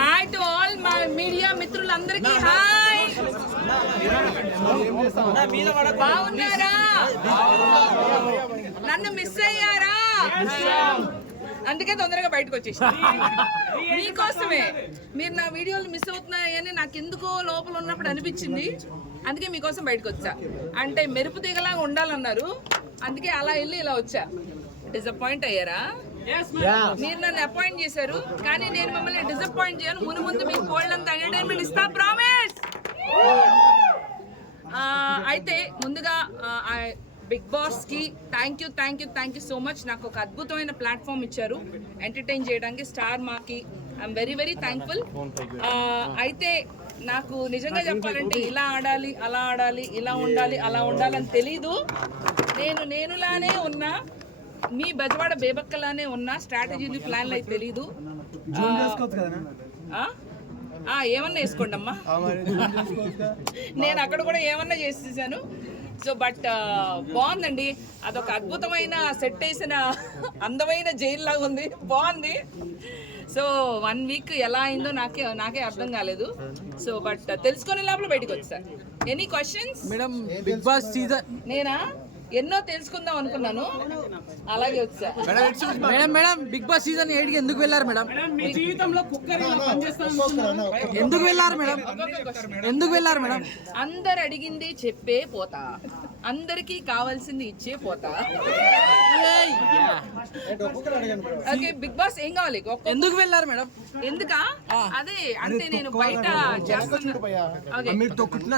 Hi to all my media మిత్రులందరికీ hi. బాగున్నారా? నన్ను మిస్ అయ్యారా? అందుకే తొందరగా బయటకు వచ్చేసి మీకోసమే. మీరు నా వీడియోలు మిస్ అవుతున్నాయని నాకు ఎందుకో లోపల ఉన్నప్పుడు అనిపించింది. అందుకే మీకోసం బయటకు వచ్చా. అంటే మెరుపు తీగలాగా ఉండాలన్నారు, అందుకే అలా వెళ్ళి ఇలా వచ్చా. డిసప్పాయింట్ అయ్యారా? మీరు నన్ను అపాయింట్ చేశారు, కానీ నేను మిమ్మల్ని డిసప్పాయింట్ చేయను. ముందు మీకు కోల్డ్ ఎంటర్టైన్మెంట్ ఇస్తా, ప్రామిస్. అయితే ముందుగా బిగ్ బాస్ కి థ్యాంక్ యూ సో మచ్. నాకు ఒక అద్భుతమైన ప్లాట్ఫామ్ ఇచ్చారు ఎంటర్టైన్ చేయడానికి, స్టార్ మాకి. I'm very thankful. అయితే నాకు నిజంగా చెప్పాలంటే ఇలా ఆడాలి, అలా ఆడాలి, ఇలా ఉండాలి, అలా ఉండాలని తెలీదు. నేనులానే ఉన్నా, మీ బెజవాడ బేబక్కలానే ఉన్నా. స్ట్రాటజీలు ప్లాన్లు అయితే తెలీదు. ఏమన్నా వేసుకోండి అమ్మా, నేను అక్కడ కూడా ఏమన్నా చేసేసాను. సో బట్ బాగుందండి, అదొక అద్భుతమైన సెట్ వేసిన అందమైన జైలు లాగా ఉంది, బాగుంది. సో 1 వీక్ ఎలా అయిందో నాకే అర్థం కాలేదు. సో బట్ తెలుసుకునే లోపల బయటకు వచ్చాను. Any questions? Madam Bigg Boss season నేనా ఎన్నో తెలుసుకుందాం అనుకున్నాను, అలాగే వచ్చా. మేడం బిగ్ బాస్ సీజన్ 8 కి ఎందుకు వెళ్ళారు మేడం? ఎందుకు వెళ్ళారు మేడం? అందరు అడిగింది చెప్పే పోతా, అందరికి కావాల్సింది ఇచ్చే పోతా. ఓకే, బిగ్ బాస్ ఏం కావాలి? ఎందుకు వెళ్ళారు మేడం? ఎందుకా? అదే అంటే నేను బయట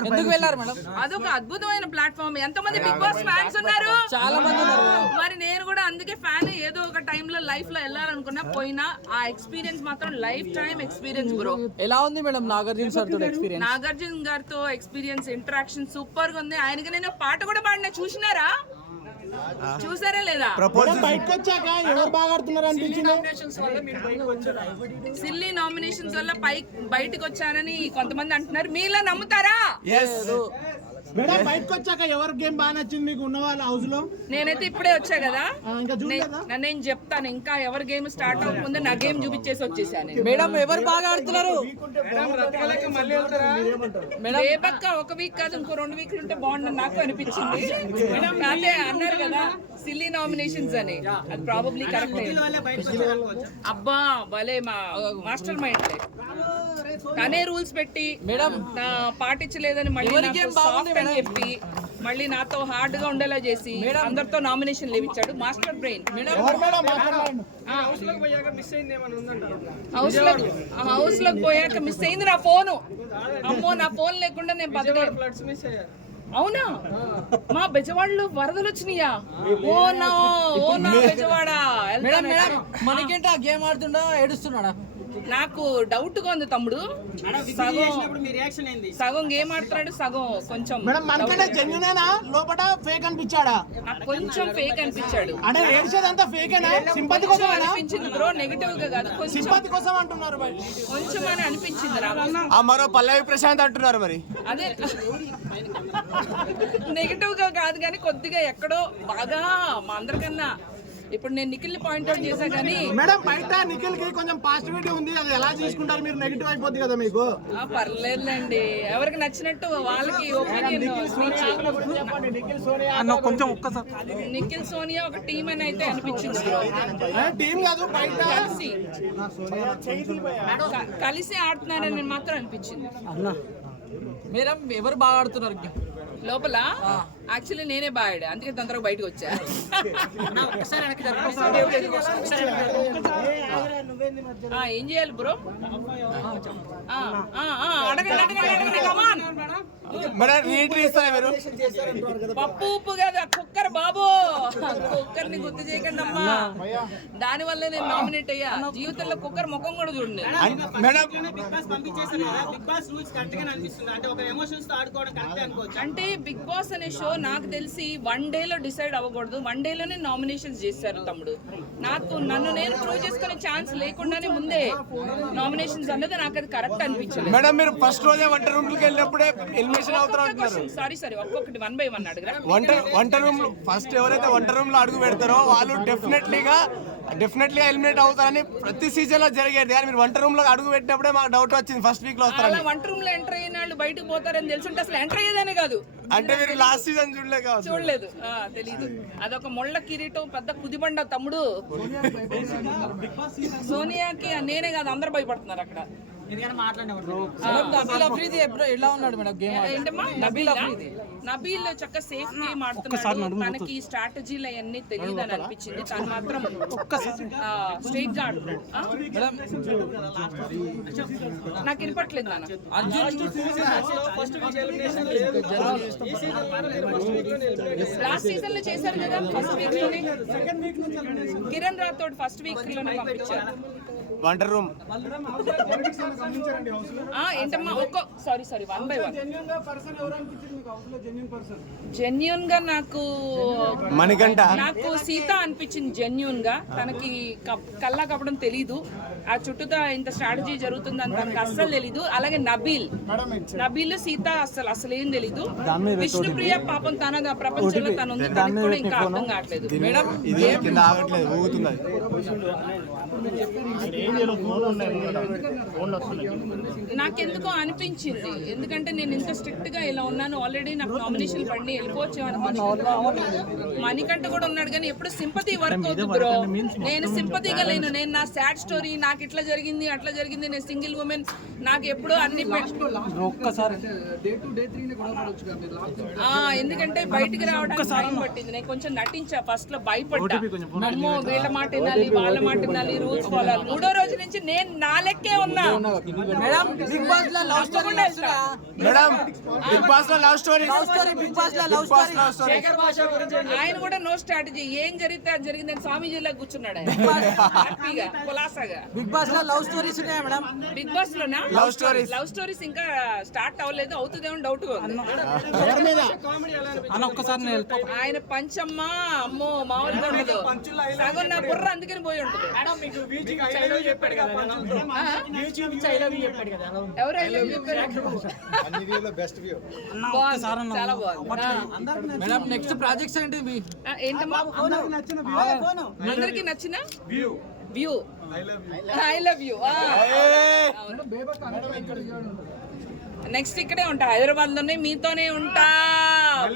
ఎందుకు వెళ్ళారు మేడం? అదొక అద్భుతమైన ప్లాట్ఫామ్. ఎంతమంది బిగ్ బాస్ ఫ్యాన్స్ ఉన్నారు? చాలా మంది ఉన్నారు. మరి నేను కూడా అందుకే ఫ్యాన్. ఏదో ఒక టైంలో లైఫ్ లో వెళ్ళాలనుకున్నా, పోయినా ఆ ఎక్స్పీరియన్స్ మాత్రం లైఫ్ టైం ఎక్స్పీరియన్స్ బ్రో. ఎలా ఉంది మేడం నాగార్జున సార్ తో ఎక్స్పీరియన్స్? నాగార్జున గారితో ఎక్స్పీరియన్స్, ఇంటరాక్షన్ సూపర్ గా ఉంది. ఆయనకి నేను పాట కూడా పాడినా, చూసినారా? చూసారా లేదా? సిల్లీ నామినేషన్స్ వల్ల బయటకు వచ్చానని కొంతమంది అంటున్నారు. మీలా నమ్ముతారా? మేడం బయటకు వచ్చాక ఎవరి గేమ్ బాగా నచ్చింది మీకు ఉన్న వాళ్ళ హౌస్ లో? నేనైతే ఇప్పుడే వచ్చా కదా, నేను చెప్తాను. ఇంకా ఎవరి గేమ్ స్టార్ట్ అవ్వకముందే నా గేమ్ చూపించేసి వచ్చేసాను. మేడం ఎవరు బాగా ఆడుతున్నారు? బేబక్క 1 వీక్ కాదు, ఇంకో 2 వీక్లు ఉంటే బాగుండని నాకు అనిపించింది. అదే అన్నారు కదా సిల్లీ నామినేషన్స్ అని, అది ప్రాబబ్లీ కరెక్ట్. అబ్బా భలే మాస్టర్ మైండ్ తనే రూల్స్ పెట్టి మేడం పాటించలేదని మళ్ళీ చెప్పి మళ్ళీ నాతో హార్డ్ గా ఉండేలా చేసి అందరితో నామినేషన్ లేవిచ్చాడు. Master brain. హౌస్ లోకి పోయాక మిస్ అయింది నా ఫోను. అమ్మో, నా ఫోన్ లేకుండా నేను బతకలేను. అవునా? మా బెజవాడలో వరదలు వచ్చినాయా? ఓ నా బెజవాడ. మనకేంటి ఆ గేమ్ ఆడుతుండా ఏడుస్తున్నాడా? నాకు డౌట్ గా ఉంది తమ్ముడు. సగం గేమ్ ఆడుతున్నాడు, సగం కొంచెం లోపల ఫేక్ అనిపించాడా? కొంచెం ఫేక్ అనిపించాడు. అంటే ఏడ్చేదంతా ఫేకేనా? సింపతి కోసం అనిపించింది బ్రో, నెగటివ్ గా కాదు, కొంచెం సింపతి కోసం అంటున్నారు. కొంచెం అని అనిపించింది నాకు. మరో పల్లవి ప్రశాంత్ అంటున్నారు మరి. అదే నెగటివ్ గా కాదు కానీ కొద్దిగా ఎక్కడో బాగా మా అందరికన్నా. ఇప్పుడు నేను నిఖిల్ ని పాయింట్అవుట్ చేశా కానీ మేడం బయట నిఖిల్ కి కొంచెం పాజిటివిటీ ఉంది, అది ఎలా తీసుకుంటారు మీరు? నెగిటివ్ అయిపోద్ది కదా మీకు. పర్లేదులేండి, ఎవరికి నచ్చినట్టు వాళ్ళకి ఒపీనియన్. నిఖిల్ సోనియా ఒక టీం అని అయితే అనిపించింది. టీం కాదు, బయట కలిసి ఆడుతున్నారని మాత్రం అనిపించింది. మేడం ఎవరు బాగా ఆడుతున్నారు లోపల? యాక్చువల్లీ నేనే బాగా ఆడా, అందుకే తొందరగా బయటకు వచ్చా. ఏం చేయాలి బ్రో? అడగండి కమాన్. పప్పు ఉప్పు కదా, కుక్కర్ బాబు. కుక్కర్ ని గుర్తు చేయకండి అమ్మా, దాని వల్లే నేను నామినేట్ అయ్యా. జీవితంలో కుక్కర్ ముఖం కూడా చూడండి. అంటే బిగ్ బాస్ అనే షో నాకు తెలిసి 1 day లో డిసైడ్ అవ్వకూడదు. 1 day లోనే నామినేషన్స్ చేశారు తమ్ముడు. నన్ను నేను ప్రూవ్ చేసుకునే ఛాన్స్ లేకుండానే ముందే నామినేషన్స్ అన్నది నాకు అది కరెక్ట్ అనిపించలేదు. మేడం మీరు ఫస్ట్ రోజే వంట రూమ్ కి వెళ్ళినప్పుడే ఎలిమినేషన్ అవుతారు. సారీ ఒక్కొక్కటి 1 by 1 అడగరా. వంట రూమ్ ఫస్ట్ ఎవరైతే వంట రూమ్ లో అడుగు పెడతారో వాళ్ళు డెఫినెట్లీగా డెఫినెట్లీ ఎలిమినేట్ అవుతారని ప్రతి సీజన్ లో జరిగేది. కానీ మీరు వంట రూమ్ లో అడుగు పెట్టినప్పుడే మాకు డౌట్ వచ్చింది ఫస్ట్ వీక్ లో అలా వస్తారని. వంట రూమ్ లో ఎంటర్ అయిన వాళ్ళు బయటకు పోతారని తెలుసుంటే అసలు ఎంటర్ అయ్యేదానే కాదు. అంటే మీరు లాస్ట్ సీజన్ చూడలేదు, తెలీదు. అదొక ముళ్ళ కిరీటం, పెద్ద కుదిబండ తమ్ముడు. సోనియాకి నేనే కాదు అందరు భయపడుతున్నారు అక్కడ. నబీల్ అఫ్రీది ఎలా ఉన్నాడు మేడం గేమ్? ఏంటమ్మా నబీల్ చక్కగా సేఫ్ గేమ్ ఆడుతున్నాడు. తనకి స్ట్రాటజీలు అవన్నీ తెలియదు అని అనిపించింది. తను మాత్రం స్ట్రైట్ గా ఆడుతున్నాడు. నాకు వినపట్లేదు నాన్న. లాస్ట్ సీజన్ లో చేశారు కదా ఫస్ట్ వీక్ లోనే. కిరణ్ రాథోడ్ ఫస్ట్ వీక్ లోనే పంపించారు వంట రూమ్. ఏంటమ్మా సారీ 1 by 1. జెన్యూన్ గా నాకు సీత అనిపించింది. జెన్యూన్ గా తనకి కల్లా కప్పడం తెలీదు. ఆ చుట్టూతా ఇంత స్ట్రాటజీ జరుగుతుందని తనకు అస్సలు తెలీదు. అలాగే నబీల్ సీత అసలు ఏం తెలీదు. విష్ణుప్రియ పాపం తన ప్రపంచంలో తను ఉంది, తనకి కూడా ఇంకా అర్థం కావట్లేదు. మేడం నాకెందుకో అనిపించింది, ఎందుకంటే నేను ఇంత స్ట్రిక్ట్ గా ఇలా ఉన్నాను. ఆల్రెడీ నాకు నామినేషన్ పడి వెళ్ళిపోవచ్చు అనిపించింది. మణికంఠ కూడా ఉన్నాడు కానీ ఎప్పుడు సింపతి వర్క్ అవుతుంది బ్రో. నేను సింపతిగా లేను. నేను నా సాడ్ స్టోరీ, నాకు ఇట్లా జరిగింది అట్లా జరిగింది, నేను సింగిల్ ఉమెన్, నాకు ఎప్పుడు అన్ని ఎందుకంటే బయటికి రావడానికి టైం పట్టింది. నేను కొంచెం నటించా, ఫస్ట్ లో భయపడ్డా. అమ్మో వీళ్ళ మాట వినాలి, వాళ్ళ మాట వినాలి, రూల్స్ ఫాలో. 3వ రోజు నుంచి నేను నా లెక్కే ఉన్నా. మేడం బిగ్ బాస్ లో లవ్ స్టోరీ ఆయన కూడా నో స్ట్రాటజీ, ఏం జరిగితే అది జరిగిందని స్వామీజీలా కూర్చున్నాడు హ్యాపీగా కులాసాగా. బిగ్ బాస్ లో లవ్ స్టోరీస్ ఉన్నాయా మేడం? బిగ్ బాస్ లోనా లవ్ స్టోరీస్ ఇంకా స్టార్ట్ అవ్వలేదు, అవుతుందేమో డౌట్ గా ఉంది. ఆయన పంచమ్మ అమ్మో మామూలుగా ఉండదు. సగం నా బుర్ర అందుకని పోయి ఉంటుంది. ఎవరు చాలా బాగుంది. మేడం నెక్స్ట్ ప్రాజెక్ట్స్ ఏంటి? ఏంటమ్మా అందరికి నచ్చిన view I love you. Next ఇక్కడే ఉంటా, హైదరాబాద్ లోనే మీతోనే ఉంటా.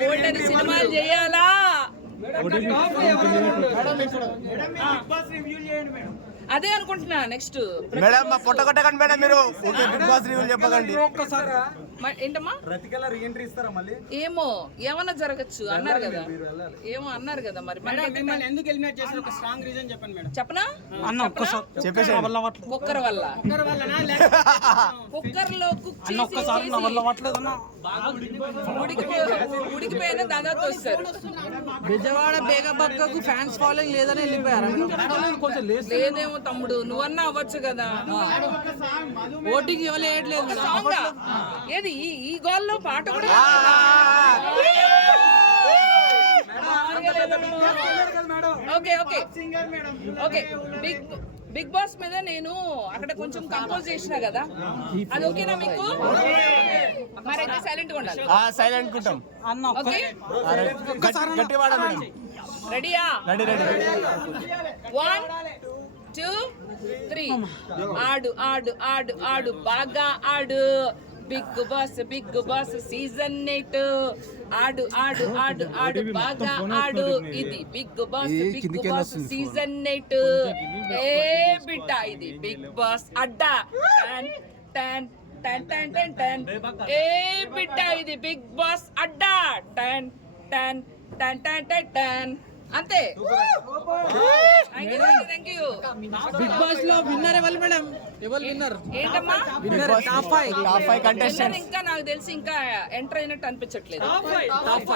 బోల్డెన్ సినిమాలు చేయాలా? అదే అనుకుంటున్నా నెక్స్ట్. మేడం మా పొట్ట కొట్టకండి మేడం, మీరు బిగ్ బాస్ రివ్యూ చెప్పకండి. ఏంటమ్మా ఏమో ఏమన్నా జరగచ్చు అన్నారు కదా, ఏమో అన్నారు కదా. మరి చెప్పనా? కుక్కర్ వల్ల కుక్కర్ లో కుక్ ఉడికిపోయిన దాదాపు వస్తారు. విజయవాడ బేగబక్కకు ఫ్యాన్స్ ఫాలోయింగ్ లేదని వెళ్ళిపోయారు. లేదేమో తమ్ముడు, నువ్వన్నా అవ్వచ్చు కదా. ఓటింగ్ ఇవ్వలేదు. ఏది ఈ గోల్లో పాట కూడా okay okay okay. Bigg Boss మీద నేను అక్కడ కొంచెం కంపోజ్ చేసిన కదా, అది ఓకేనా మీకు? మరైతే సైలెంట్ గా ఉండాలి. సైలెంట్ ఉంటాం. ఓకే రెడీయా? 1 2 3 ఆడు ఆడు ఆడు ఆడు బాగా ఆడు. బిగ్ బాస్ సీజన్ 8 ఆడు ఆడు ఆడు ఆడు బాగా ఆడు. ఇది బిగ్ బాస్ సీజన్ 8. ఏ బిడ్డ ఇది బిగ్ బాస్ అడ్డా. టన్ టన్ టన్ టన్ టన్. ఏ బిడ్డ ఇది బిగ్ బాస్ అడ్డా. టన్ టన్ టన్ టన్ టన్ టన్. అంతే. Thank you. బిగ్ బాస్ లో విన్నర్ ఎవరు మేడం? ఎవరు విన్నర్? ఏంటమ్మా టాప్ 5 కంటెస్టెంట్స్? ఇంకా నాకు తెలిసి ఇంకా ఎంటర్ అయినట్టు అనిపించట్లేదు. టాప్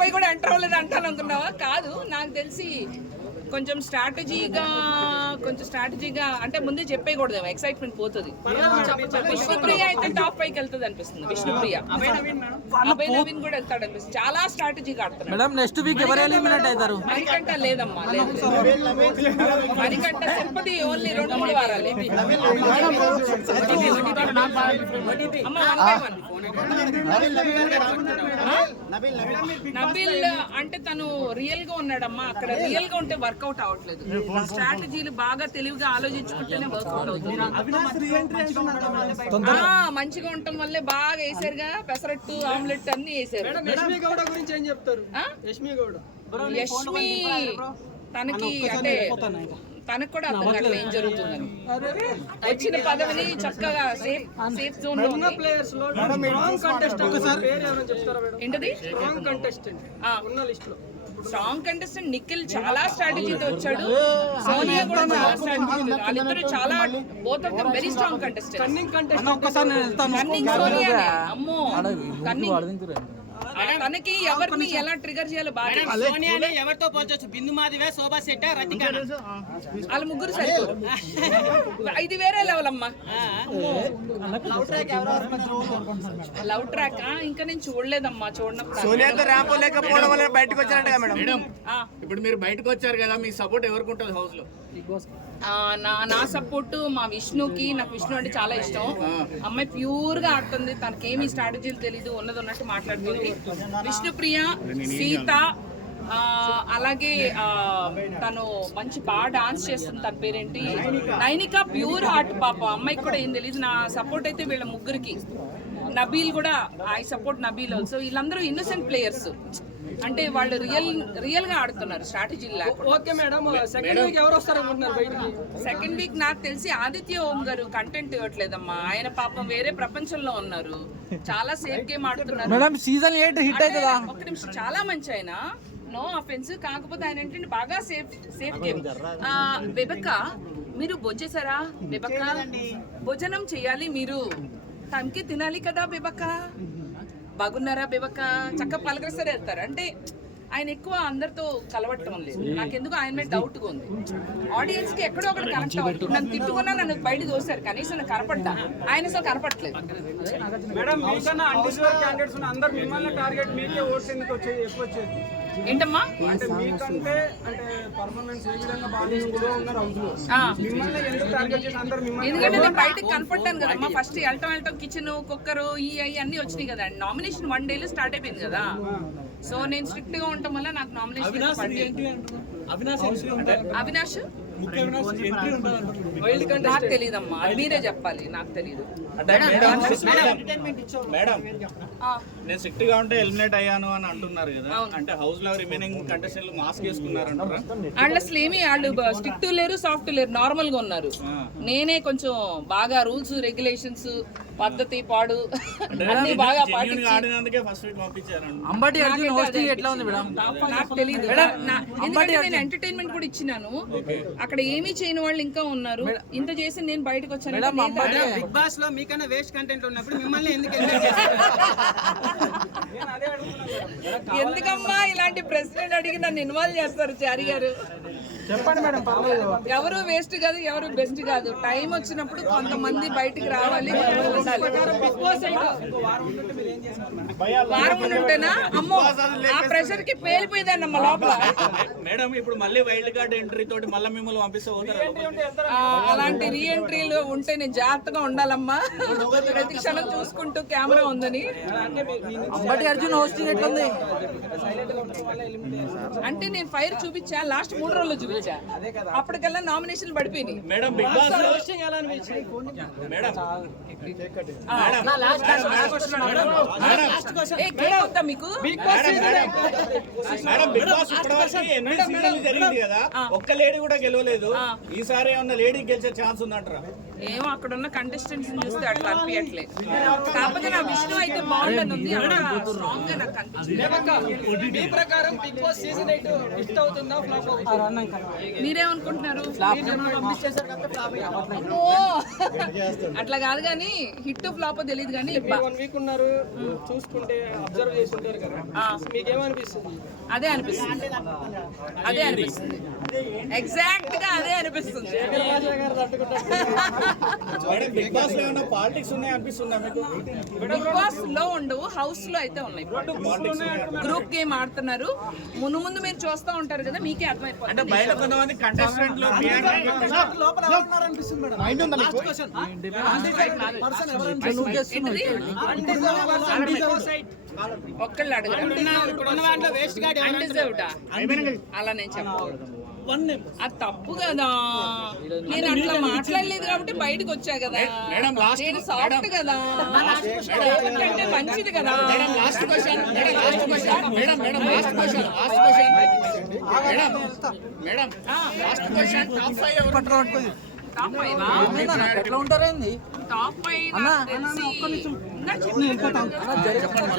5 కూడా ఎంటర్ అవ్వలేదు అంటాను అనుకున్నావా? కాదు, నాకు తెలిసి కొంచెం స్ట్రాటజీగా అంటే ముందే చెప్పేయకూడదు, ఎక్సైట్మెంట్ పోతుంది. విష్ణుప్రియ అయితే టాప్ 5కి వెళ్తుంది అనిపిస్తుంది. విష్ణుప్రియ, అభయ్ నవీన్ కూడా వెళ్తాడు అనిపిస్తుంది. చాలా స్ట్రాటజీగా ఆడుతున్నాడు. మేడం నెక్స్ట్ వీక్ ఎవరు ఎలిమినేట్ అవుతారు? మణికంఠ లేదమ్మా, లేదు. మణికంఠ సింపతి ఓన్లీ 2-3 వారాలు. అమ్మ 1 by 1 నబిల్ అంటే తను రియల్ గా ఉన్నాడమ్మా, అక్కడ రియల్ గా ఉంటే వర్కౌట్ అవ్వట్లేదు. స్ట్రాటజీలు బాగా తెలివిగా ఆలోచించుకుంటేనే వర్కౌట్ అవుతుంది. మంచిగా ఉండటం వల్లే బాగా వేసారుగా, పెసరట్టు ఆమ్లెట్ అన్ని వేసారు. గురించి ఏం చెప్తారు? యష్మి తనకి అంటే తనకు కూడా అర్థం కావట్లేదు ఏం జరుగుతుందని. వచ్చిన పదవిని చక్కగా సేఫ్ జోన్ లో ఉంది. ఏంటది స్ట్రాంగ్ కంటెస్టెంట్? నిఖిల్ చాలా స్ట్రాటజీతో వచ్చాడు, సోనియా కూడా చాలా స్ట్రాటజీ. వాళ్ళిద్దరు చాలా both of them very strong contestant. Cunning సోనియానే, అమ్మో కన్నింగ్. తనకి ఎవరిని ఎలా ట్రిగర్ చేయాలో బాగా ఎవరితో పోల్చొచ్చు? బిందు మాదివే, శోభా శెట్టి, రతిక, వాళ్ళ ముగ్గురు సరిపోరు. ఇది వేరే లెవెల్ అమ్మా. లవ్ ట్రాక్ ఇంకా నేను చూడలేదమ్మా, చూడనప్పుడు. సోనియాతో ర్యాంప్ లేకపోవడం వల్ల బయటకు వచ్చారంట మేడం. ఇప్పుడు మీరు బయటకు వచ్చారు కదా, మీ సపోర్ట్ ఎవరికి ఉంటుంది హౌస్ లో? నా సపోర్ట్ మా విష్ణుకి. నాకు విష్ణు అంటే చాలా ఇష్టం. అమ్మాయి ప్యూర్ గా ఆడుతుంది, తనకేమి స్ట్రాటజీలు తెలీదు, ఉన్నది ఉన్నట్టు మాట్లాడుతుంది. విష్ణుప్రియ, సీత, అలాగే తను మంచి బాగా డాన్స్ చేస్తుంది. తన పేరేంటి? నైనిక. ప్యూర్ హార్ట్ పాప, అమ్మాయికి కూడా ఏం తెలియదు. నా సపోర్ట్ అయితే వీళ్ళ ముగ్గురికి. నబీల్ కూడా, ఐ సపోర్ట్ నబీల్ ఆల్సో. వీళ్ళందరూ ఇన్నోసెంట్ ప్లేయర్స్, అంటే వాళ్ళు రియల్ గా ఆడుతున్నారు, స్ట్రాటజీ లేకుండా. ఓకే మేడం, సెకండ్ వీక్ ఎవరు వస్తారు అనుకుంటున్నారు బయటికి? సెకండ్ వీక్ నాకు తెలిసి ఆదిత్య ఓం గారు కంటెంట్ ఇవ్వట్లేదమ్మా. ఆయన పాపం వేరే ప్రపంచంలో ఉన్నారు, చాలా సేఫ్ గేమ్ ఆడుతున్నారు. మేడం సీజన్ 8 హిట్ అవుతుందా? ఒక్క నిమిషం, చాలా మంచి ఆయన, నో అఫెన్స్. కాకపోతే ఆయన ఏంటంటే బాగా సేఫ్ గేమ్. బెబక్క, మీరు భోంచేశారా? బెబక్క, భోజనం చేయాలి మీరు, టైంకి తినాలి కదా బెబక్క. బాగున్నారా బేబక్క? చక్కగా పలకరిస్తారు, వెళ్తారు. అంటే ఆయన ఎక్కువ అందరితో కలవటం లేదు. నాకెందుకు ఆయన మీద డౌట్గా ఉంది. ఆడియన్స్ కి ఎక్కడో ఒకటి కనెక్ట్ అవ్వాలి. నన్ను తిట్టుకున్నా నన్ను బయట దోశారు, కనీసం నాకు కనపడ్డా. ఆయన అసలు కనపడట్లేదు. మేడం మీకన్నా అన్డిజర్వ్డ్ క్యాండిడేట్స్ ఉన్న అందరూ మిమ్మల్ని టార్గెట్ మీకే ఓట్స్ ఎందుకు వచ్చేది, ఎక్కువ వచ్చేది? ఏంటమ్మా అంటే మీకంటే అంటే పర్ఫార్మెన్స్ ఏ విధంగా బాగా ఉన్నారు హౌస్ లో, మిమ్మల్ని ఎందుకు టార్గెట్ చేసి అందరూ మిమ్మల్ని? ఎందుకంటే నేను బయటకు కనపడ్డాను కదమ్మా. ఫస్ట్ వెళ్ళటం కిచెన్, కుక్కర్, ఈ అన్ని వచ్చినాయి కదా. నామినేషన్ 1 day స్టార్ట్ అయిపోయింది కదా. సో నేను స్ట్రిక్ట్ గా ఉండటం వల్ల నాకు నామినేషన్. అవినాష్ నాకు తెలియదమ్మా, మీరే చెప్పాలి, నాకు తెలియదు. మేడం, నేను స్ట్రిక్ట్ గా ఉంటే ఎలిమినేట్ అయ్యాను అని అంటున్నారు కదా, అంటే హౌస్ లో రిమైనింగ్ కంటెస్టెంట్లు మాస్క్ వేసుకున్నారు అంటారా? వాళ్ళు అసలు ఏమి, వాళ్ళు స్ట్రిక్ట్ లేరు, సాఫ్ట్ లేరు, నార్మల్ గా ఉన్నారు. నేనే కొంచెం బాగా రూల్స్ రెగ్యులేషన్స్, పద్ధతి పాడు అన్ని బాగా ఆడినందుకే ఫస్ట్ వీక్ పంపించారు. అంబటి అర్జున్ హోస్టింగ్ ఎట్లా ఉంది మేడం? నాకు తెలియదు. ఎందుకంటే నేను ఎంటర్టైన్మెంట్ కూడా ఇచ్చినాను, అక్కడ ఏమీ చేయని వాళ్ళు ఇంకా ఉన్నారు. ఇంత చేసి నేను బయటకు వచ్చాను. బిగ్ బాస్ లో మీకన్నా వేస్ట్ కంటెంట్ ఉన్నప్పుడు మిమ్మల్ని ఎందుకు ఎంకరేజ్ చేస్తారు? ఎందుకమ్మా ఇలాంటి ప్రెసిడెంట్ అడిగి నన్ను ఇన్వాల్వ్ చేస్తారు చారి గారు? చెప్పండి మేడం. ఎవరు వేస్ట్ కాదు, ఎవరు బెస్ట్ కాదు. టైం వచ్చినప్పుడు కొంతమంది బయటికి రావాలి, కొంతమంది ఉండాలి. వారం ఉంటేనా అమ్మో, ఆ ప్రెషర్ కి పేలిపోయిందన్నమ్మ లోపల. మేడం ఇప్పుడు మళ్ళీ వైల్డ్ కార్డ్ ఎంట్రీ తోటి మళ్ళీ మిమ్మల్ని పంపిస్తే పోతారు. అలాంటి రీఎంట్రీలు ఉంటే నేను జాగ్రత్తగా ఉండాలమ్మా. ప్రతి క్షణం చూసుకుంటూ కెమెరా ఉందని. అంబటి అర్జున్ హోస్టింగ్ ఎట్లా ఉంది? అంటే నేను ఫైర్ చూపించా, లాస్ట్ 3 రోజుల్లో చూపించా. అప్పటికల్లా నామినేషన్లు పడిపోయినాయి. మేడం బిగ్ బాస్ లో మేడం మీకు మేడం బిగ్ బాస్ ఇప్పటివరకు 8 సీజన్లు జరిగింది కదా, ఒక్క లేడీ కూడా గెలవలేదు. ఈసారి ఏమన్నా లేడీ గెలిచే ఛాన్స్ ఉందంటారా? ఏమో అక్కడ ఉన్న కంటెస్టెంట్స్ చూస్తే అట్లా అనిపించట్లే. కాకపోతే నా విష్ణు అయితే బాగుందని ఉంది, స్ట్రాంగ్ గా నాకు కనిపించింది. మీ ప్రకారం బిగ్ బాస్ సీజన్ 8 హిట్ అవుతుందా ఫ్లాప్ అవుతుందా? మీరేమనుకుంటున్నారు? అమ్మో, అట్లా కాదు కానీ హిట్ ఫ్లాప్ తెలియదు కానీ 1 వీక్ ఉన్నారు చూసుకుంటే అబ్జర్వ్ చేసి ఉంటారు కదా, మీకేమనిపిస్తుంది? అదే అనిపిస్తుంది, అదే అనిపిస్తుంది, ఎగ్జాక్ట్ గా అదే అనిపిస్తుంది. మేడం బిగ్ బాస్ లో ఏమైనా పాలిటిక్స్ ఉన్నాయి అనిపిస్తుందా మీకు? బిగ్ బాస్ లో ఉండవు, హౌస్ లో అయితే ఉన్నాయి. గ్రూప్ గేమ్ ఆడుతున్నారు. ముందు ముందు మీరు చూస్తూ ఉంటారు కదా, మీకే అంటే అర్థమైపోతుంది. బయట కొంతమంది కంటెస్టెంట్లు ఒక్కళ్ళు అడగరు ఇప్పుడున్న దాంట్లో వేస్ట్ గాడి Undeserved ఆ? అలా నేను చెప్పకూడదు, అది తప్పు కదా. నేను అట్లా మాట్లాడలేదు కాబట్టి బయటకు వచ్చా కదా. మేడం, last- నేను సాఫ్ట్ కదా, అంటే మంచిది కదా. Last question madam last question top 5 ఎవరు? టాప్ ఫైవ్ ఎట్లా ఉంటారండి టాప్ ఫైవ్ తెలిసి ఇంకా చెప్పండి.